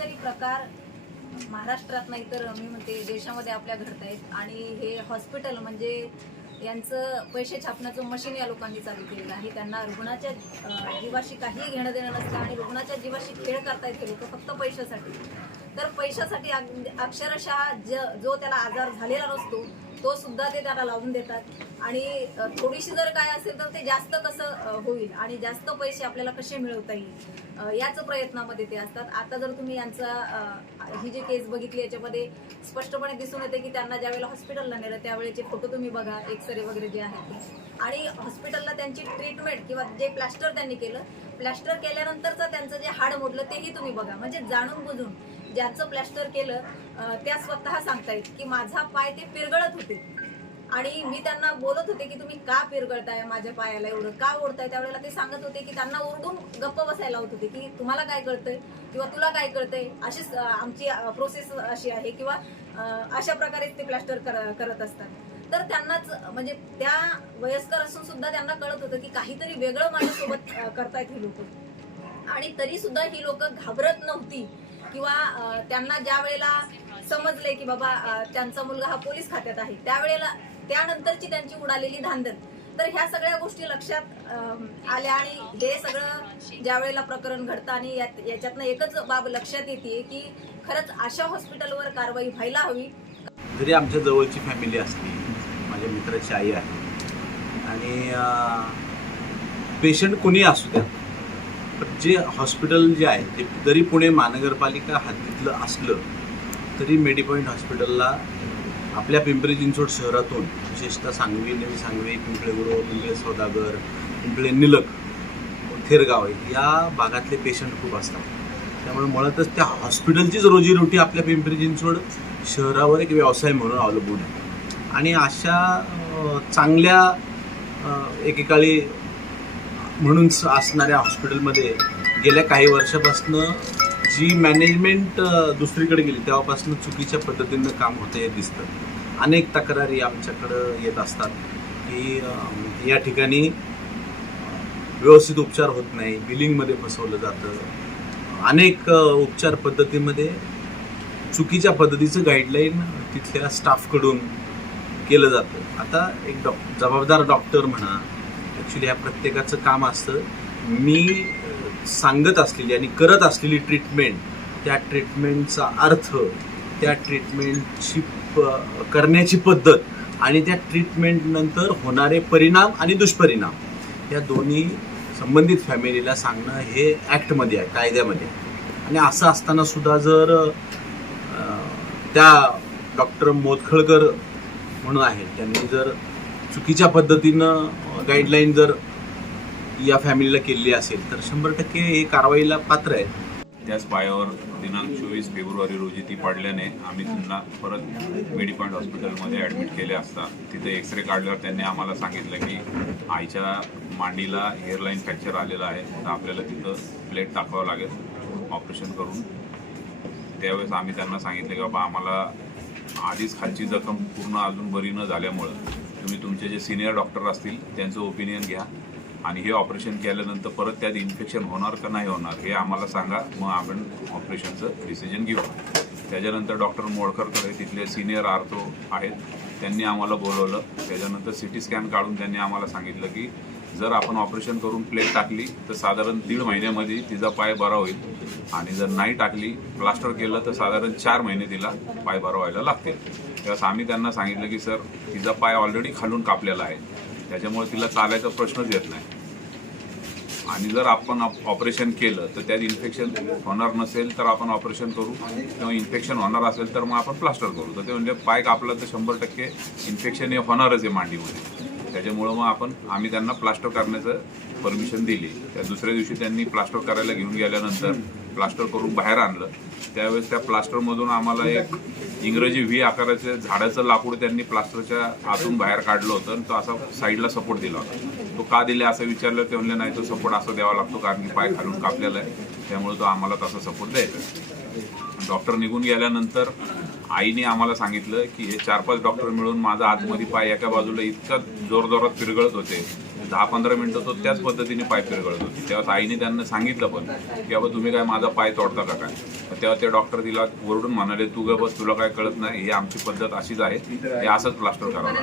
कितीतरी प्रकार महाराष्ट्रात नाही तर मी म्हणते देशामध्ये आपल्या घडत आहेत आणि हे हॉस्पिटल म्हणजे यांचं पैसे छापण्याचं मशीन या लोकांनी चालू केलेलं आहे। त्यांना रुग्णाच्या जीवाशी काही घेणं देणं नसतं आणि रुग्णाच्या जीवाशी खेळ करतायत हे लोक फक्त पैशासाठी। तर पैशासाठी अक्षरशः जो त्याला आजार झालेला नसतो तो सुद्धा ते त्याला लावून देतात आणि थोडीशी जर काय असेल तर ते जास्त कसं होईल आणि जास्त पैसे आपल्याला कसे मिळवता येईल याच प्रयत्नामध्ये ते असतात। आता जर तुम्ही यांचा ही जी केस बघितली याच्यामध्ये स्पष्टपणे दिसून येते की त्यांना ज्यावेळेला हॉस्पिटलला नेलं त्यावेळेचे फोटो तुम्ही बघा, एक्सरे वगैरे जे आहेत ते, आणि हॉस्पिटलला त्यांची ट्रीटमेंट किंवा जे प्लास्टर त्यांनी केलं, प्लास्टर केल्यानंतरचं त्यांचं जे हाड मोडलं तेही तुम्ही बघा। म्हणजे जाणून बुजून ज्यांचं प्लास्टर केलं त्या स्वतः सांगतायत की माझा पाय ते पिरगळत होते आणि मी त्यांना बोलत होते की तुम्ही का पिरगळताय, माझ्या पायाला एवढं का ओढताय, त्यावेळेला ते सांगत होते की त्यांना ओरडून गप्प बसायला होत होते की तुम्हाला काय कळतंय किंवा तुला काय कळतंय, अशीच आमची प्रोसेस अशी आहे किंवा अशा प्रकारे ते प्लास्टर करत असतात। तर त्यांनाच म्हणजे त्या वयस्कर असून सुद्धा त्यांना कळत होतं की काहीतरी वेगळं माझ्यासोबत करतायत ही लोक, आणि तरी सुद्धा ही लोक घाबरत नव्हती किंवा त्यांना ज्या वेळेला समजले की बाबा त्यांचा मुलगा हा पोलीस खात्यात आहे त्यावेळेला त्यानंतरची त्यांची उडालेली धांदल, तर ह्या सगळ्या गोष्टी लक्षात आल्या आणि हे सगळं ज्या वेळेला प्रकरण घडतं आणि याच्यातनं एकच बाब लक्षात येते की खरंच अशा हॉस्पिटलवर कारवाई व्हायला हवी। जरी आमच्या जवळची फॅमिली असली, माझ्या मित्राची आई आहे आणि पेशंट कोणी असू द्या, पण जे हॉस्पिटल जे आहे ते जरी पुणे महानगरपालिका हद्दीतलं असलं तरी मेडीपॉईंट हॉस्पिटलला आपल्या पिंपरी चिंचवड शहरातून विशेषतः सांगवी, नवी सांगवी, पिंपळे गुरव, पिंपळे सौदागर, पिंपळे निलक, थेरगाव या भागातले पेशंट खूप असतात। त्यामुळे मुळातच त्या हॉस्पिटलचीच रोजीरोटी आपल्या पिंपरी चिंचवड शहरावर एक व्यवसाय म्हणून अवलंबून आहे आणि अशा चांगल्या एकेकाळी म्हणून असणाऱ्या हॉस्पिटलमध्ये गेल्या काही वर्षापासून जी मॅनेजमेंट दुसरीकडे गेली तेव्हापासून चुकीच्या पद्धतीनं काम होतं हे दिसतं। अनेक तक्रारी आमच्याकडं येत असतात की या ठिकाणी व्यवस्थित उपचार होत नाही, बिलिंगमध्ये फसवलं जातं, अनेक उपचार पद्धतीमध्ये चुकीच्या पद्धतीचं गाईडलाईन तिथल्या स्टाफकडून केलं जातं। आता एक जबाबदार डॉक्टर म्हणा, ॲक्च्युली ह्या प्रत्येकाचं काम असतं, मी सांगत असलेली आणि करत असलेली ट्रीटमेंट, त्या ट्रीटमेंटचा अर्थ, त्या ट्रीटमेंटची करण्याची पद्धत आणि त्या ट्रीटमेंटनंतर होणारे परिणाम आणि दुष्परिणाम या दोन्ही संबंधित फॅमिलीला सांगणं हे ॲक्टमध्ये आहे, कायद्यामध्ये आहे। आणि असं असताना सुद्धा जर त्या डॉक्टर मोदखळकर म्हणून आहेत त्यांनी जर चुकीच्या पद्धतीनं गाईडलाईन जर या फॅमिलीला केलेली असेल तर 100% हे कारवाईला पात्र आहे। त्याच पायावर दिनांक 24 फेब्रुवारी रोजी ती पडल्याने आम्ही त्यांना परत मेडीपॉईंट हॉस्पिटलमध्ये ॲडमिट केले असता तिथे एक्सरे काढल्यावर त्यांनी आम्हाला सांगितलं की आईच्या मांडीला हेअरलाईन फ्रॅक्चर आलेला आहे, तर आपल्याला तिथं प्लेट टाकावं लागेल ऑपरेशन करून। त्यावेळेस आम्ही त्यांना सांगितलं की बाबा आम्हाला आधीच खालची जखम पूर्ण अजून बरी न झाल्यामुळं तुम्ही तुमचे जे सिनियर डॉक्टर असतील त्यांचं ओपिनियन घ्या आणि हे ऑपरेशन केल्यानंतर परत त्यात इन्फेक्शन होणार का नाही होणार हे आम्हाला सांगा, मग आपण ऑपरेशनचं डिसिजन घेऊ। त्याच्यानंतर डॉक्टर मोडखरकर तिथले सिनियर आर्थो आहेत, त्यांनी आम्हाला बोलवलं। त्याच्यानंतर CT स्कॅन काढून त्यांनी आम्हाला सांगितलं की जर आपण ऑपरेशन करून प्लेट टाकली तर साधारण 1.5 महिन्यामध्ये तिचा पाय बरा होईल आणि जर नाही टाकली, प्लास्टर केलं तर साधारण 4 महिने तिला पाय बरा व्हायला लागतील। त्यावेळेस आम्ही त्यांना सांगितलं की सर तिचा पाय ऑलरेडी खालून कापलेला आहे, त्याच्यामुळे तिला चालायचा प्रश्नच येत नाही आणि जर आपण ऑपरेशन केलं तर त्यात इन्फेक्शन होणार नसेल तर आपण ऑपरेशन करू किंवा इन्फेक्शन होणार असेल तर मग आपण प्लास्टर करू। तर ते म्हणजे पाय कापलं तर 100% इन्फेक्शन हे होणारच आहे मांडीमध्ये, त्याच्यामुळं मग आम्ही त्यांना प्लास्टर करण्याचं परमिशन दिली। त्या दुसऱ्या दिवशी त्यांनी प्लास्टर करायला घेऊन गेल्यानंतर प्लास्टर करून बाहेर आणलं, त्यावेळेस त्या प्लास्टरमधून आम्हाला एक इंग्रजी V आकाराचं झाडाचं लाकूड त्यांनी प्लास्टरच्या आतून बाहेर काढलं होतं आणि तो असा साईडला सपोर्ट दिला होता। तो का दिले असं विचारलं, ते म्हणले नाही तो सपोर्ट असा द्यावा लागतो कारण की पाय खालून कापलेला आहे, त्यामुळे तो आम्हाला तसा सपोर्ट द्यायचा। डॉक्टर निघून गेल्यानंतर आईने आम्हाला सांगितलं की हे 4-5 डॉक्टर मिळून माझा आतमध्ये पाय एका बाजूला इतका जोरजोरात पिरगळत होते 10-15 मिनिटं तो त्याच पद्धतीने पाय पिरगळत होती. तेव्हा आईने त्यांना सांगितलं पण की बाबा तुम्ही काय माझा पाय तोडता का काय. तेव्हा ते डॉक्टर तिला ओरडून म्हणाले, तू ग बस, तुला काय कळत नाही, ही आमची पद्धत अशीच आहे, हे असंच प्लास्टर करावं लागतं.